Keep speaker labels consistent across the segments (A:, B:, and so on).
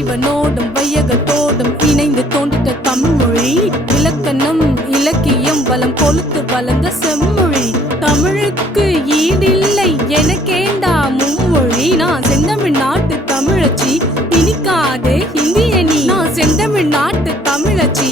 A: இறைவனோடும் வையகத்தோடும் இணைந்து தோன்றிட்ட தமிழ்மொழி. இலக்கணம் இலக்கியம் வளம் கொழுத்து வளர்ந்த செம்மொழி. தமிழுக்கு ஈடில்லை எனக்கேண்டா மும்மொழி. நான் செந்தமிழ் நாட்டு தமிழச்சி திணிக்காதே ஹிந்தியனி நான் செந்தமிழ் நாட்டு தமிழச்சி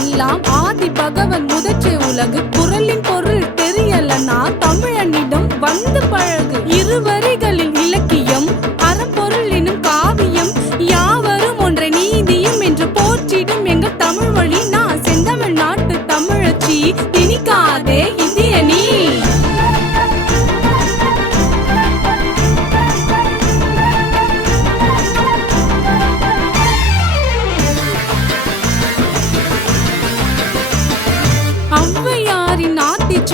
A: எல்லாம் ஆதி பகவன் முதற்றே உலகு. குரலின் பொருள் தெரியலனா தமிழனிடம் வந்து பழகு. இருவரிகளில் இலக்கியம் அறப்பொருள் எனும் காவியம் யாவரும் ஒன்றை நீதியும் என்று போற்றிடும் எங்கள் தமிழ் மொழி நான் செந்தமிழ் நாட்டு தமிழச்சி இனி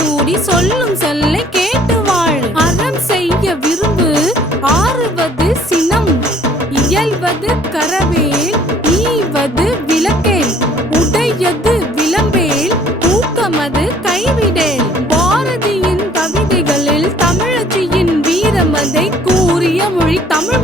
A: கூடி சொல்லும் சொல்லை கேட்டு வாழ். அறம் செய்ய விரும்பு ஆறுவது சினம். இயல்வது கரவேல் ஈவது விளக்கேல். உடையது விளம்பேல் ஊக்கமது கைவிடேல். பாரதியின் கவிதைகளில் தமிழச்சியின் வீரமதை கூறிய மொழி தமிழ்